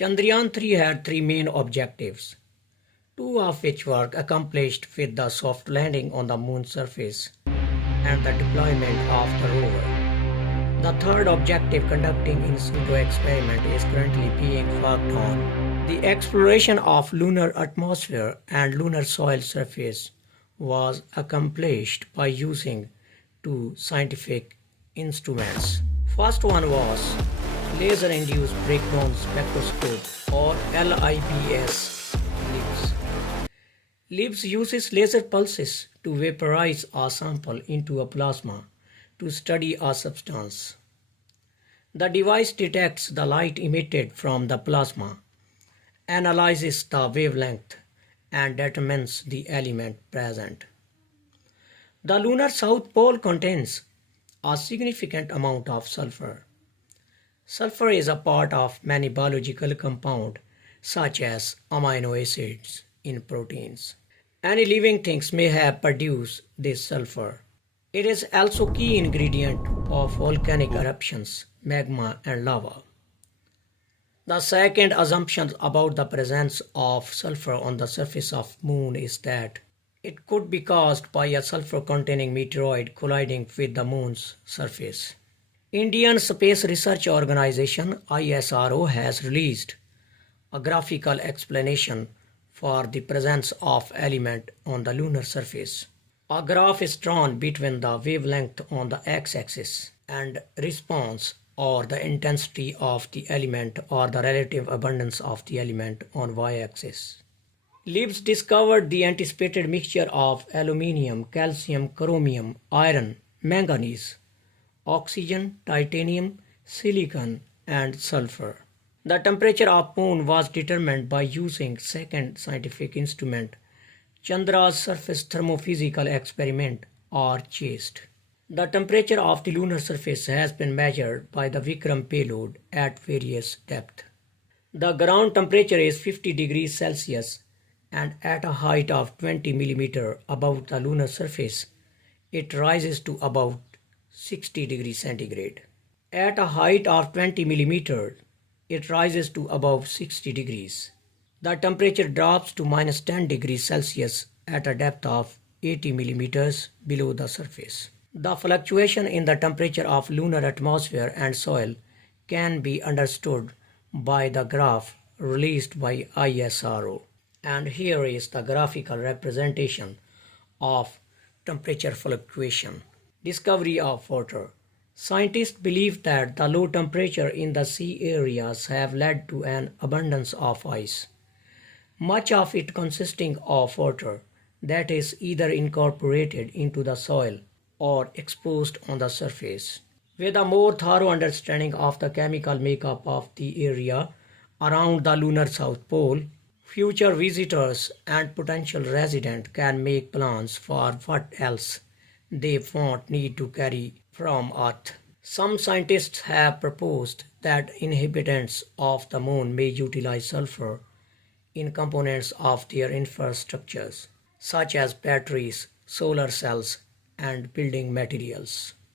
Chandrayaan 3 had three main objectives, two of which were accomplished with the soft landing on the moon's surface and the deployment of the rover. The third objective, conducting in situ experiment, is currently being worked on. The exploration of lunar atmosphere and lunar soil surface was accomplished by using two scientific instruments. First one was laser-induced breakdown spectroscope, or LIBS. LIBS uses laser pulses to vaporize a sample into a plasma to study a substance. The device detects the light emitted from the plasma, analyzes the wavelength, and determines the element present. The lunar south pole contains a significant amount of sulfur. Sulfur is a part of many biological compounds such as amino acids in proteins. Any living things may have produced this sulfur. It is also a key ingredient of volcanic eruptions, magma and lava. The second assumption about the presence of sulfur on the surface of moon is that it could be caused by a sulfur-containing meteoroid colliding with the moon's surface. Indian Space Research Organization (ISRO) has released a graphical explanation for the presence of element on the lunar surface. A graph is drawn between the wavelength on the x-axis and response or the intensity of the element or the relative abundance of the element on y-axis. LIBS discovered the anticipated mixture of aluminium, calcium, chromium, iron, manganese, oxygen, titanium, silicon, and sulfur. The temperature of moon was determined by using second scientific instrument, Chandra's Surface Thermophysical Experiment, or CHAST. The temperature of the lunar surface has been measured by the Vikram payload at various depths. The ground temperature is 50 degrees Celsius, and at a height of 20 mm above the lunar surface, it rises to about 60 degrees centigrade. At a height of 20 mm, it rises to above 60 degrees. The temperature drops to minus 10 degrees Celsius at a depth of 80 mm below the surface. The fluctuation in the temperature of lunar atmosphere and soil can be understood by the graph released by ISRO. And here is the graphical representation of temperature fluctuation. Discovery of water. Scientists believe that the low temperature in the sea areas have led to an abundance of ice, much of it consisting of water that is either incorporated into the soil or exposed on the surface. With a more thorough understanding of the chemical makeup of the area around the lunar south pole, future visitors and potential residents can make plans for what else they won't need to carry from Earth. Some scientists have proposed that inhabitants of the moon may utilize sulfur in components of their infrastructures, such as batteries, solar cells, and building materials.